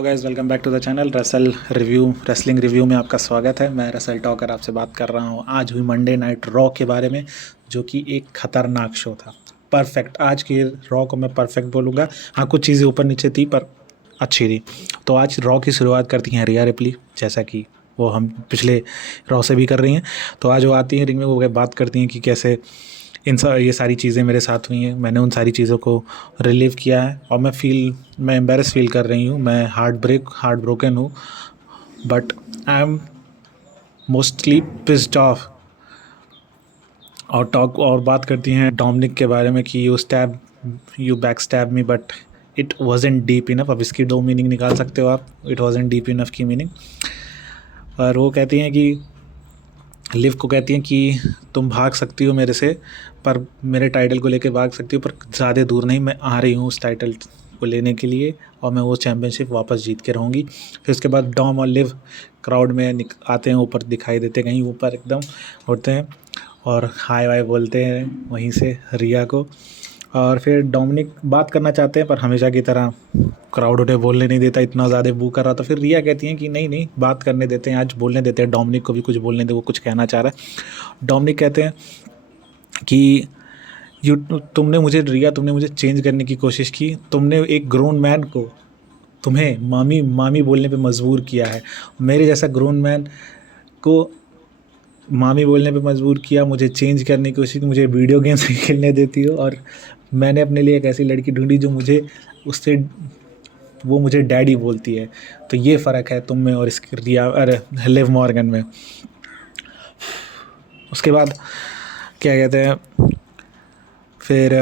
Hello guys, welcome back to the channel wrestling review में आपका स्वागत है। मैं रसल टॉकर आपसे बात कर रहा हूँ। आज हुई मंडे नाइट रॉ के बारे में, जो कि एक खतरनाक शो था। परफेक्ट, आज की रॉ को मैं परफेक्ट बोलूँगा। हाँ, कुछ चीज़ें ऊपर नीचे थी पर अच्छी थी। तो आज रॉ की शुरुआत करती हैं रिया रिप्ली, जैसा कि वो हम पिछले रॉ से भी कर रही हैं। तो आज वो आती हैं रिंग में, वो बात करती हैं कि कैसे ये सारी चीज़ें मेरे साथ हुई हैं, मैंने उन सारी चीज़ों को रिलीव किया है और मैं एम्बेरस फील कर रही हूँ, मैं हार्ट ब्रोकन हूँ, but I am mostly pissed off. और बात करती हैं डोमिनिक के बारे में कि you back stab me but it wasn't deep enough. अब इसकी दो मीनिंग निकाल सकते हो आप, इट वॉजेंट डीप इनफ की मीनिंग। और वो कहती हैं कि लिव को कहती हैं कि तुम भाग सकती हो मेरे से, पर मेरे टाइटल को लेके भाग सकती हो, पर ज़्यादा दूर नहीं, मैं आ रही हूँ उस टाइटल को लेने के लिए और मैं वो चैम्पियनशिप वापस जीत के रहूँगी। फिर उसके बाद डॉम और लिव क्राउड में आते हैं, ऊपर दिखाई देते, कहीं ऊपर एकदम होते हैं और हाय वाय बोलते हैं वहीं से रिया को। और फिर डोमिनिक बात करना चाहते हैं पर हमेशा की तरह क्राउड उन्हें बोलने नहीं देता, इतना ज़्यादा बू कर रहा। तो फिर रिया कहती हैं कि नहीं नहीं, बात करने देते हैं, आज बोलने देते हैं, डोमिनिक को भी कुछ बोलने दे, वो कुछ कहना चाह रहा है। डोमिनिक कहते हैं कि तुमने मुझे चेंज करने की कोशिश की, तुमने एक ग्रोन मैन को तुम्हें मामी मामी बोलने पे मजबूर किया है, मेरे जैसा ग्रोन मैन को मामी बोलने पे मजबूर किया, मुझे चेंज करने की कोशिश की, मुझे वीडियो गेम्स खेलने देती हो, और मैंने अपने लिए एक ऐसी लड़की ढूंढी जो मुझे डैडी बोलती है। तो ये फ़र्क है तुम में और लिव मॉर्गन में। उसके बाद क्या कहते हैं, फिर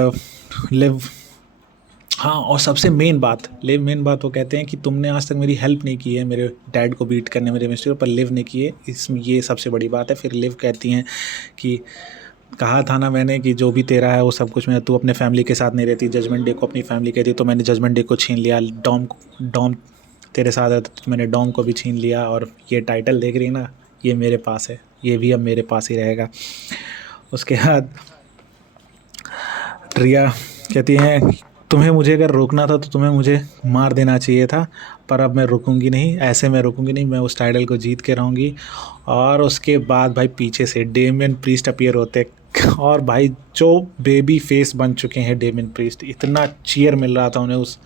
लिव, हाँ, और सबसे मेन बात वो कहते हैं कि तुमने आज तक मेरी हेल्प नहीं की है मेरे डैड को बीट करने, मेरे मिस्टर पर लिव ने की है, इसमें ये सबसे बड़ी बात है। फिर लिव कहती हैं कि कहा था ना मैंने कि जो भी तेरा है वो सब कुछ मैं, तू अपने फैमिली के साथ नहीं रहती, जजमेंट डे को अपनी फैमिली कहती, तो मैंने जजमेंट डे को छीन लिया, डॉम तेरे साथ है तो मैंने डॉम को भी छीन लिया, और ये टाइटल देख रही ना, ये मेरे पास है, ये भी अब मेरे पास ही रहेगा। उसके बाद रिया कहती हैं तुम्हें मुझे अगर रोकना था तो तुम्हें मुझे मार देना चाहिए था, पर अब मैं रुकूंगी नहीं, ऐसे मैं रुकूंगी नहीं, मैं उस टाइटल को जीत के रहूँगी। और उसके बाद भाई पीछे से डेमियन प्रीस्ट अपीयर होते, और भाई जो बेबी फेस बन चुके हैं डेमियन प्रीस्ट, इतना चीयर मिल रहा था उन्हें उस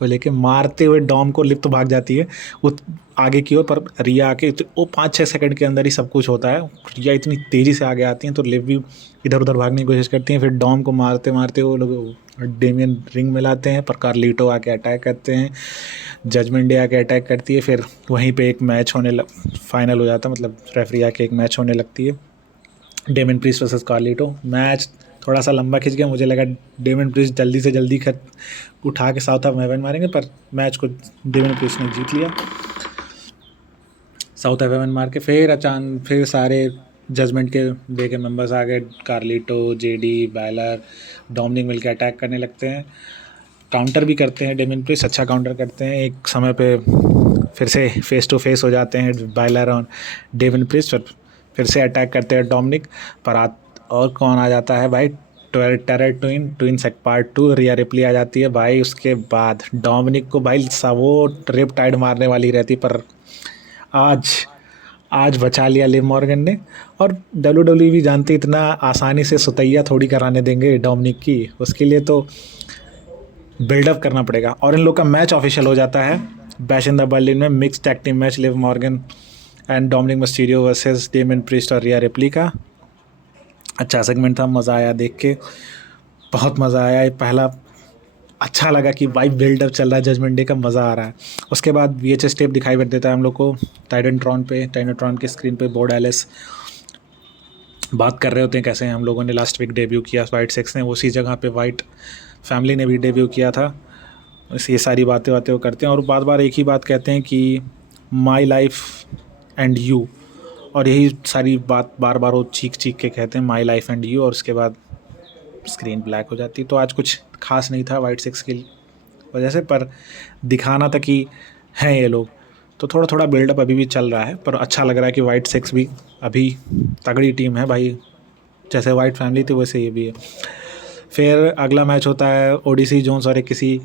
वो लेके मारते हुए। डॉम को लिप तो भाग जाती है वो आगे की ओर, पर रिया आके वो 5-6 सेकंड के अंदर ही सब कुछ होता है। रिया इतनी तेज़ी से आगे आती हैं तो लिव भी इधर उधर भागने की कोशिश करती हैं। फिर डॉम को मारते मारते वो लोग डेमियन रिंग में लाते हैं, पर कार्लिटो आके अटैक करते हैं, जजमेंट डे आके अटैक करती है। फिर वहीं पे एक मैच फाइनल हो जाता है, मतलब रेफरी आके एक मैच होने लगती है, Damien priest versus Carlito. Match थोड़ा सा लंबा खिंच गया, मुझे लगा डेमियन प्रीस्ट जल्दी से जल्दी उठा के साउथ ऑफ हेवन मारेंगे, पर मैच को डेमियन प्रीस्ट ने जीत लिया साउथ ऑफ हेवन मार के। फिर सारे जजमेंट के डे के मेंबर्स आ गए, कार्लिटो, जेडी, बैलर, डोमिनिक मिलकर अटैक करने लगते हैं, काउंटर भी करते हैं, डेमियन प्रीस्ट अच्छा काउंटर करते हैं। एक समय पे फिर से फेस टू फेस हो जाते हैं बैलर और डेमियन प्रीस्ट, और फिर से अटैक करते हैं डोमिनिक पर। और कौन आ जाता है भाई, टेरर ट्विन सेक पार्ट 2, रिया रिप्ली आ जाती है भाई। उसके बाद डोमिनिक को भाई वो रिप टाइड मारने वाली रहती, पर आज आज बचा लिया लिव मॉर्गन ने। और WWE भी जानते इतना आसानी से सुतैया थोड़ी कराने देंगे डोमिनिक की, उसके लिए तो बिल्डअप करना पड़ेगा। और इन लोग का मैच ऑफिशियल हो जाता है बैश इन द बर्लिन में, mix tag team match, Liv Morgan and Dominik Mysterio versus Damien priest और रिया रिप्ली का। अच्छा सेगमेंट था, मज़ा आया देख के, बहुत मज़ा आया। ये पहला अच्छा लगा कि भाई बिल्डअप चल रहा है, जजमेंट डे का मज़ा आ रहा है। उसके बाद VHS टेप दिखाई देता है हम लोग को टाइटनट्रॉन के स्क्रीन पे। बोर्ड एलिस बात कर रहे होते हैं कैसे हम लोगों ने लास्ट वीक डेब्यू किया वाइट सेक्स ने, उसी जगह पे वाइट फैमिली ने भी डेब्यू किया था। ये सारी बातें वो करते हैं और बार बार एक ही बात कहते हैं कि माई लाइफ एंड यू, और यही सारी बात बार बार वो चीख के कहते हैं माई लाइफ एंड यू, और उसके बाद स्क्रीन ब्लैक हो जाती है। तो आज कुछ खास नहीं था वाइट सेक्स की वजह से, पर दिखाना था कि हैं ये लोग, तो थोड़ा थोड़ा बिल्डअप अभी भी चल रहा है। पर अच्छा लग रहा है कि वाइट सेक्स भी अभी तगड़ी टीम है भाई, जैसे वाइट फैमिली थी वैसे ये भी है। फिर अगला मैच होता है ओडिसी जोन्स और एक किसी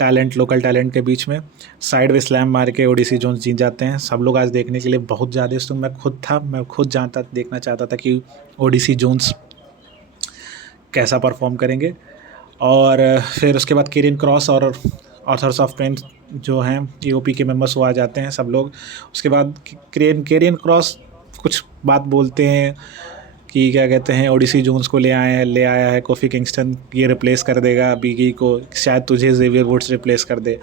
टैलेंट, लोकल टैलेंट के बीच में साइड वे स्लैम मार के ओडिसी जोन्स जीत जाते हैं। सब लोग आज देखने के लिए बहुत ज़्यादा उत्सुक, मैं खुद जानता देखना चाहता था कि ओडिसी जोन्स कैसा परफॉर्म करेंगे। और फिर उसके बाद केरियन क्रॉस और ऑथर्स ऑफ पेन जो हैं EOP के मेंबर्स वो आ जाते हैं सब लोग। उसके बाद केरियन क्रॉस कुछ बात बोलते हैं कि क्या कहते हैं, ओडिसी जोन्स को ले आया है कोफी किंगस्टन, ये रिप्लेस कर देगा बिगी को, शायद तुझे जेवियर वुड्स रिप्लेस कर दे।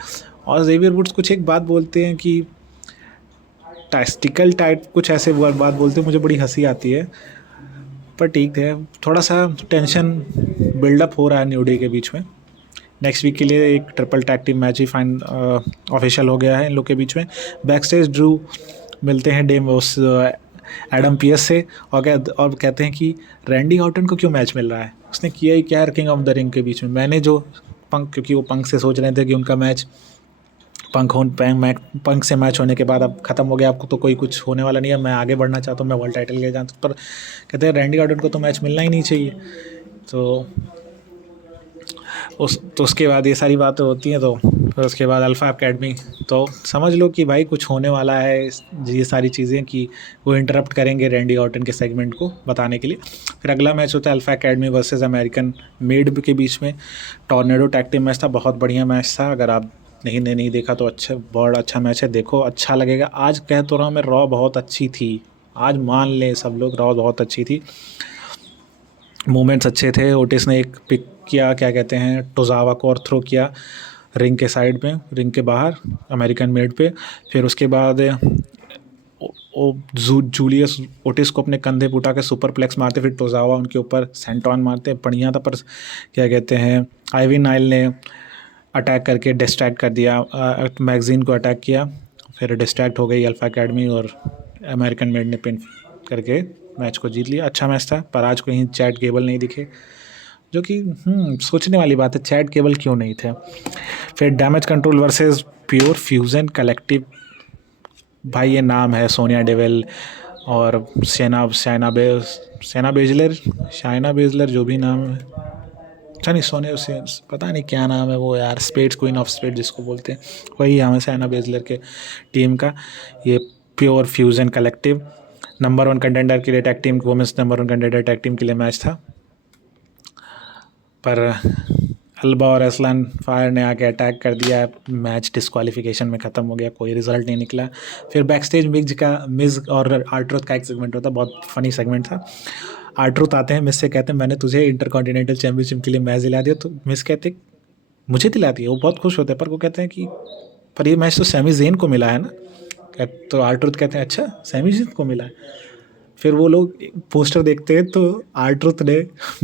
और जेवियर वुड्स कुछ एक बात बोलते हैं कि टैस्टिकल टाइप कुछ ऐसे बात बोलते हैं, मुझे बड़ी हंसी आती है, पर ठीक है। थोड़ा सा टेंशन बिल्डअप हो रहा है न्यू डे के बीच में। नेक्स्ट वीक के लिए एक ट्रिपल टैग टीम मैच ही फाइन ऑफिशियल हो गया है इन लोग के बीच में। बैक स्टेज ड्रू मिलते हैं उस एडम पीएस से और कहते हैं कि रैंडी ऑर्टन को क्यों मैच मिल रहा है, उसने किया ही क्या है किंग ऑफ द रिंग के बीच में। मैंने जो क्योंकि वो पंक से सोच रहे थे कि उनका मैच पंक से मैच होने के बाद अब ख़त्म हो गया, आपको तो कोई कुछ होने वाला नहीं है, मैं आगे बढ़ना चाहता हूँ, मैं वर्ल्ड टाइटल ले जाता हूँ, पर कहते हैं रैंडी ऑर्टन को तो मैच मिलना ही नहीं चाहिए। तो उसके बाद ये सारी बातें होती हैं। तो फिर उसके बाद अल्फ़ा एकेडमी, तो समझ लो कि भाई कुछ होने वाला है। ये सारी चीज़ें कि वो इंटरप्ट करेंगे रैंडी ऑर्टन के सेगमेंट को बताने के लिए। फिर अगला मैच होता है alpha academy versus American made के बीच में। टॉर्नेडो टैग टीम मैच था, बहुत बढ़िया मैच था। अगर आप नहीं देखा तो बहुत अच्छा मैच है, देखो अच्छा लगेगा। आज कह तो रहा हूँ मैं, रॉ बहुत अच्छी थी, आज मान लें सब लोग, रॉ बहुत अच्छी थी, मूवमेंट्स अच्छे थे। ओटिस ने एक पिक किया, क्या कहते हैं, टोजावा को, और थ्रो किया रिंग के साइड में, रिंग के बाहर अमेरिकन मेड पे। फिर उसके बाद जूलियस ओटिस को अपने कंधे पे उठा के सुपर प्लेक्स मारते, फिर टोजावा उनके ऊपर सेंटॉन मारते, बढ़िया था। पर क्या कहते हैं, आइवी नाइल ने अटैक करके डिस्ट्रैक्ट कर दिया, मैगजीन को अटैक किया, फिर डिस्ट्रैक्ट हो गई अल्फ़ा एकेडमी और अमेरिकन मेड ने पिन करके मैच को जीत लिया। अच्छा मैच था, पर आज कहीं चैट केबल नहीं दिखे, जो कि सोचने वाली बात है, चैट केबल क्यों नहीं थे। फिर damage control versus pure fusion collective, भाई ये नाम है सोनिया डेविल और शाइना बेजलर, जो भी नाम है, अच्छा नहीं, पता नहीं क्या नाम है वो यार, स्पेड्स, क्वीन ऑफ स्पेड जिसको बोलते हैं, वही हमें शाइना बेजलर के टीम का। ये pure fusion collective number 1 contender के लिए tag team, women's number 1 contender tag team के लिए मैच था, पर अल्बा और असलान फायर ने आके अटैक कर दिया, मैच डिस्क्वालिफिकेशन में ख़त्म हो गया, कोई रिजल्ट नहीं निकला। फिर बैक स्टेज मिज और आर्ट्रुथ का एक सेगमेंट होता, बहुत फनी सेगमेंट था। आर्ट्रुथ आते हैं, मिज से कहते हैं मैंने तुझे इंटरकॉन्टिनेंटल चैम्पियनशिप के लिए मैच दिला दिया, तो मिज कहते मुझे दिला दिया, वो बहुत खुश होते हैं, पर वो कहते हैं कि पर ये मैच तो सैमी ज़ेन को मिला है ना। तो आर्ट्रुथ कहते हैं अच्छा सैमी ज़ेन को मिला है। फिर वो लोग पोस्टर देखते हैं तो आर्ट्रुथ ने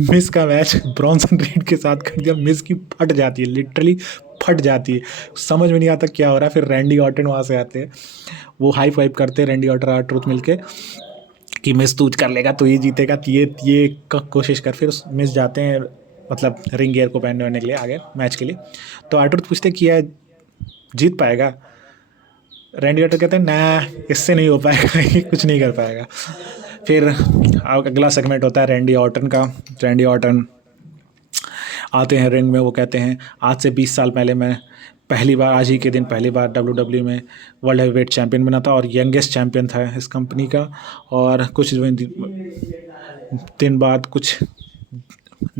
मिस का मैच ब्रॉन्सन रीड के साथ कर दिया, मिस की फट जाती है, लिटरली फट जाती है, समझ में नहीं आता क्या हो रहा है। फिर रैंडी ऑर्टन वहाँ से आते हैं, वो हाइप वाइप करते हैं रैंडी ऑर्टन आर्ट्रुथ मिलके कि मिस तू कर लेगा, तो ये जीतेगा, ये कोशिश कर। फिर मिस जाते हैं मतलब रिंग गियर को पहनने होने के लिए आगे मैच के लिए। तो आर्ट्रुथ पूछते किया जीत पाएगा, रैंडी ऑर्टन कहते हैं ना इससे नहीं हो पाएगा, ये कुछ नहीं कर पाएगा। फिर अगला सेगमेंट होता है रैंडी ऑर्टन का। रैंडी ऑर्टन आते हैं रिंग में, वो कहते हैं आज से 20 साल पहले मैं पहली बार, आज ही के दिन पहली बार WWE में वर्ल्ड हैवीवेट चैम्पियन बना था और यंगेस्ट चैम्पियन था इस कंपनी का। और कुछ दिन बाद,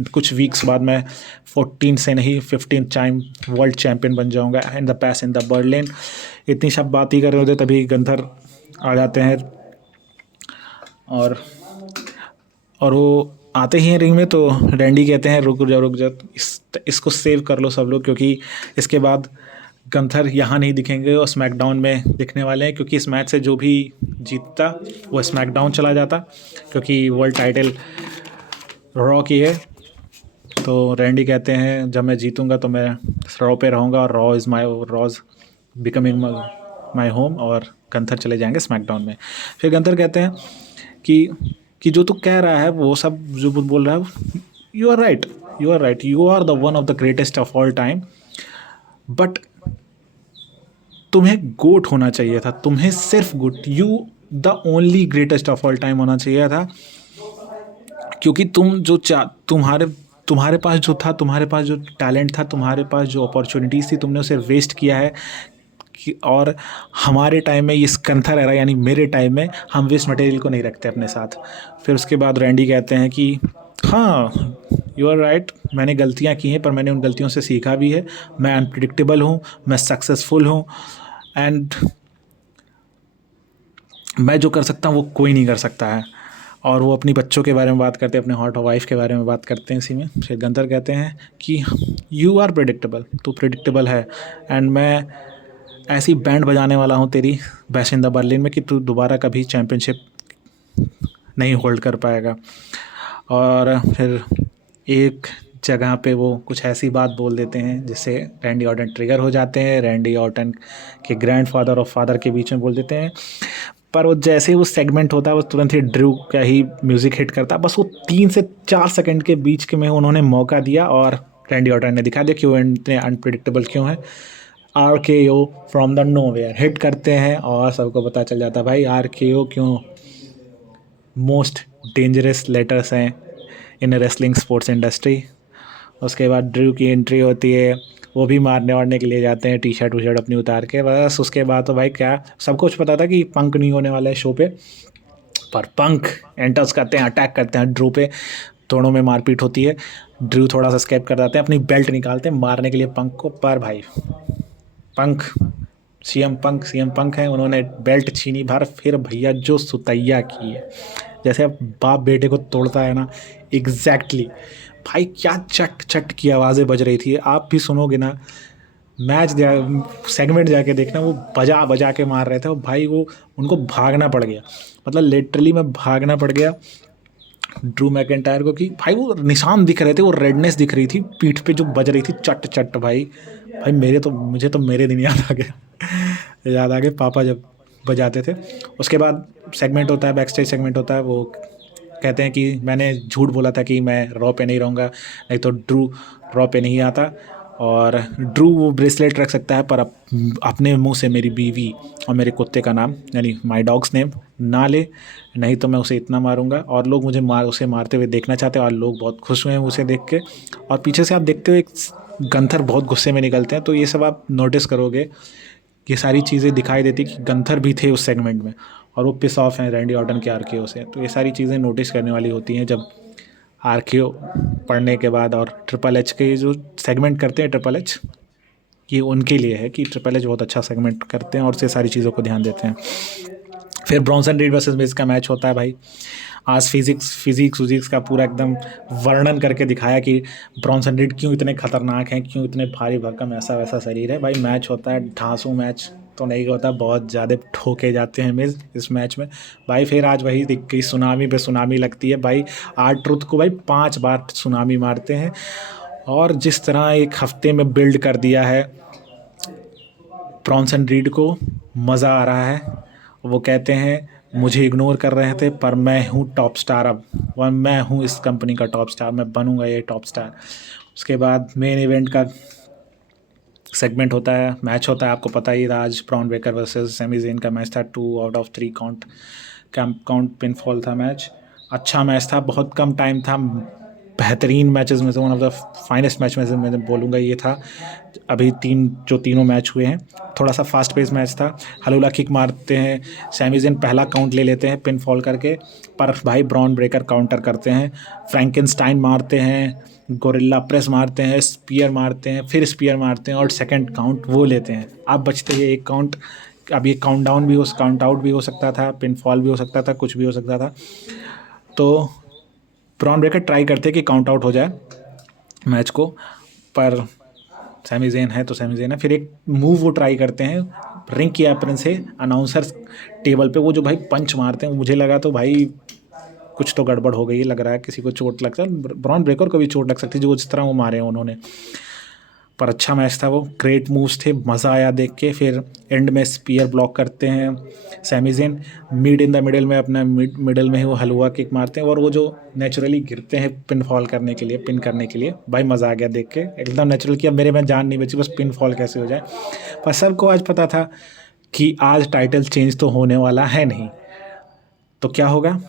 कुछ वीक्स बाद मैं 14 से नहीं 15 टाइम वर्ल्ड चैम्पियन बन जाऊंगा इन द पैस इन द बर्लिन। इतनी सब बात ही कर रहे होते, तभी गंथर आ जाते हैं और वो आते ही हैं रिंग में। तो रैंडी कहते हैं रुक जाओ, इसको सेव कर लो सब लोग, क्योंकि इसके बाद गंथर यहाँ नहीं दिखेंगे और स्मैकडाउन में दिखने वाले हैं, क्योंकि इस मैच से जो भी जीतता वो स्मैकडाउन चला जाता, क्योंकि वर्ल्ड टाइटल रॉ की है। तो रैंडी कहते हैं जब मैं जीतूंगा तो मैं रॉ पे रहूँगा और रॉज बिकमिंग माई होम, और गंथर चले जाएंगे स्मैकडाउन में। फिर गंथर कहते हैं कि जो तू कह रहा है वो सब जो बोल रहा है, you are right, you are the one of the greatest of all time, but तुम्हें गोट होना चाहिए था, तुम्हें सिर्फ GOAT, you the only greatest of all time होना चाहिए था, क्योंकि तुम जो तुम्हारे तुम्हारे पास जो था, तुम्हारे पास जो टैलेंट था, तुम्हारे पास जो अपॉर्चुनिटीज़ थी, तुमने उसे वेस्ट किया है कि। और हमारे टाइम में ये स्कंथर एरा यानी मेरे टाइम में हम वेस्ट मटेरियल को नहीं रखते अपने साथ। फिर उसके बाद रैंडी कहते हैं कि हाँ, यू आर राइट, मैंने गलतियाँ की हैं पर मैंने उन गलतियों से सीखा भी है। मैं अनप्रिडिक्टेबल हूँ, मैं सक्सेसफुल हूँ, एंड मैं जो कर सकता हूँ वो कोई नहीं कर सकता है। और वो अपनी बच्चों के बारे में बात करते हैं, अपने हॉट वाइफ के बारे में बात करते हैं इसी में। फिर गंतर कहते हैं कि यू आर प्रिडिक्टेबल, तू प्रिडिक्टेबल है, एंड मैं ऐसी बैंड बजाने वाला हूँ तेरी बैशिंदा बर्लिन में कि तू दोबारा कभी चैम्पियनशिप नहीं होल्ड कर पाएगा। और फिर एक जगह पे वो कुछ ऐसी बात बोल देते हैं जिससे रैंडी ऑर्टन ट्रिगर हो जाते हैं। रैंडी ऑर्टन के ग्रैंडफादर और फादर के बीच में बोल देते हैं, पर वो जैसे ही वो सेगमेंट होता है वो तुरंत ही ड्रू का ही म्यूज़िक हिट करता है। बस वो 3 से 4 सेकंड के बीच के में उन्होंने मौका दिया और रैंडी ऑर्टन ने दिखा दिया कि वो इतने अनप्रिडिक्टेबल क्यों है। RKO from the nowhere hit करते हैं और सबको पता चल जाता है भाई RKO क्यों मोस्ट डेंजरस लेटर्स हैं इन रेसलिंग स्पोर्ट्स इंडस्ट्री। उसके बाद ड्रू की एंट्री होती है, वो भी मारने वारने के लिए जाते हैं टी शर्ट वी शर्ट अपनी उतार के। बस उसके बाद तो भाई क्या, सबको कुछ पता था कि पंक नहीं होने वाला है शो पे, पर पंक एंटर्स करते हैं, अटैक करते हैं ड्रू पे। दोनों में मारपीट होती है, ड्रू थोड़ा सा स्केप कर जाते हैं, अपनी बेल्ट निकालते हैं मारने के लिए पंक को। पर भाई पंक सीएम पंक हैं, उन्होंने बेल्ट छीनी भर। फिर भैया जो सुतैया की है, जैसे अब बाप बेटे को तोड़ता है ना, एग्जैक्टली भाई क्या चट चट की आवाज़ें बज रही थी। आप भी सुनोगे ना, मैच सेगमेंट जाके देखना, वो बजा बजा के मार रहे थे। और भाई वो उनको भागना पड़ गया, मतलब लिटरली में भागना पड़ गया ड्रू मैकिंटायर को कि भाई वो निशान दिख रहे थे, वो रेडनेस दिख रही थी पीठ पे जो बज रही थी चट चट। भाई भाई मुझे तो मेरे दिन याद आ गया, याद आ गए पापा जब बजाते थे। उसके बाद सेगमेंट होता है, बैक स्टेज सेगमेंट होता है। वो कहते हैं कि मैंने झूठ बोला था कि मैं रॉ पे नहीं रहूँगा, नहीं तो ड्रू रॉ पे नहीं आता। और ड्रू वो ब्रेसलेट रख सकता है पर अपने मुंह से मेरी बीवी और मेरे कुत्ते का नाम यानी माय डॉग्स नेम ना ले, नहीं तो मैं उसे इतना मारूंगा। और लोग मुझे उसे मारते हुए देखना चाहते हैं और लोग बहुत खुश हुए हैं उसे देख के। और पीछे से आप देखते हो एक गंथर बहुत गुस्से में निकलते हैं, तो ये सब आप नोटिस करोगे, ये सारी चीज़ें दिखाई देती कि गंथर भी थे उस सेगमेंट में और वो पिस ऑफ हैं रैंडी ऑर्टन के RKO से। तो ये सारी चीज़ें नोटिस करने वाली होती हैं जब RKO पढ़ने के बाद। और ट्रिपल एच के जो सेगमेंट करते हैं ट्रिपल एच, ये उनके लिए है कि ट्रिपल एच बहुत अच्छा सेगमेंट करते हैं और से सारी चीज़ों को ध्यान देते हैं। फिर ब्रॉन्सन रीड वर्सेस मिज का मैच होता है भाई। आज फिजिक्स का पूरा एकदम वर्णन करके दिखाया कि ब्रॉन्सन रीड क्यों इतने खतरनाक हैं, क्यों इतने भारी भरकम ऐसा वैसा शरीर है। भाई मैच होता है, ढांसू मैच तो नहीं होता, बहुत ज़्यादा ठोके जाते हैं मिज इस मैच में भाई। फिर आज वही दिख गई, सुनामी पे सुनामी लगती है भाई। R-Truth को भाई 5 बार सुनामी मारते हैं। और जिस तरह एक हफ्ते में बिल्ड कर दिया है ब्रॉन्सन रीड को, मज़ा आ रहा है। वो कहते हैं मुझे इग्नोर कर रहे थे पर मैं हूँ टॉप स्टार, अब मैं हूँ इस कंपनी का टॉप स्टार, मैं बनूँगा ये टॉप स्टार। उसके बाद मेन इवेंट का सेगमेंट होता है, मैच होता है, आपको पता ही था आज Bron Breakker versus Sami Zayn का मैच था। 2 आउट ऑफ 3 काउंट पिनफॉल था मैच। अच्छा मैच था, बहुत कम टाइम था, बेहतरीन मैचेस में से one of the finest match में से मैं बोलूँगा ये था अभी तीनों मैच हुए हैं। थोड़ा सा फास्ट पेस मैच था। हलूला किक मारते हैं, सैमी ज़ेन पहला काउंट ले लेते हैं पिन फॉल करके, पर भाई ब्रॉन ब्रेकर काउंटर करते हैं। फ्रैंकेनस्टाइन मारते हैं, गोरिल्ला प्रेस मारते हैं, स्पीयर मारते हैं, फिर स्पीयर मारते हैं और सेकंड काउंट वो लेते हैं। अब बचते हैं एक काउंट। अब ये काउंट आउट भी हो सकता था, पिन फॉल भी हो सकता था, कुछ भी हो सकता था। तो ब्रॉन ब्रेकर ट्राई करते कि काउंट आउट हो जाए मैच को, पर सैमी ज़ेन है तो सैमी ज़ेन है। फिर एक मूव वो ट्राई करते हैं रिंग की एप्रन से अनाउंसर टेबल पे, वो जो भाई पंच मारते हैं, मुझे लगा तो भाई कुछ तो गड़बड़ हो गई, लग रहा है किसी को चोट लग सकती है, ब्रॉन ब्रेकर को भी चोट लग सकती है जो जिस तरह वो मारे हैं उन्होंने। पर अच्छा मैच था वो, ग्रेट मूव्स थे, मज़ा आया देख के। फिर एंड में स्पीयर ब्लॉक करते हैं सैमी ज़ेन, मिडल में अपना मिडल में ही वो हलवा किक मारते हैं और वो जो नेचुरली गिरते हैं पिन फॉल करने के लिए, पिन करने के लिए। भाई मज़ा आ गया देख के, एकदम नेचुरल किया, मेरे में जान नहीं बची बस पिन फॉल कैसे हो जाए। पर सबको आज पता था कि आज टाइटल चेंज तो होने वाला है नहीं, तो क्या होगा,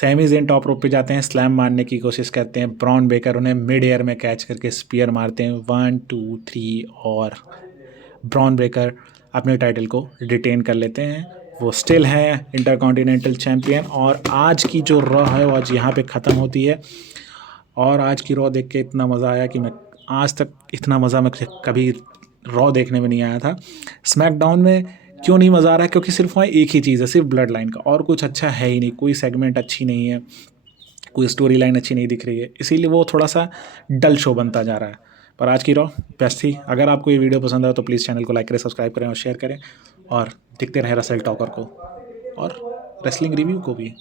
सैमी ज़ेन टॉप रोप पे जाते हैं, स्लैम मारने की कोशिश करते हैं, ब्रॉन बेकर उन्हें मिड एयर में कैच करके स्पीयर मारते हैं, 1 2 3 और ब्रॉन बेकर अपने टाइटल को रिटेन कर लेते हैं। वो स्टिल है इंटरकॉन्टिनेंटल चैम्पियन। और आज की जो रॉ है वो आज यहाँ पे ख़त्म होती है। और आज की रॉ देख के इतना मज़ा आया कि मैं आज तक इतना मज़ा मैं कभी रॉ देखने में नहीं आया था। स्मैकडाउन में क्यों नहीं मज़ा आ रहा है? क्योंकि सिर्फ वहाँ एक ही चीज़ है, सिर्फ ब्लड लाइन का, और कुछ अच्छा है ही नहीं। कोई सेगमेंट अच्छी नहीं है, कोई स्टोरी लाइन अच्छी नहीं दिख रही है, इसीलिए वो थोड़ा सा डल शो बनता जा रहा है। पर आज की रॉ बेस्ट थी। अगर आपको ये वीडियो पसंद आए तो प्लीज़ चैनल को लाइक करें, सब्सक्राइब करें और शेयर करें, और दिखते रहें रसेल टॉकर को और रेसलिंग रिव्यू को भी।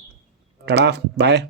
टाटा, बाय।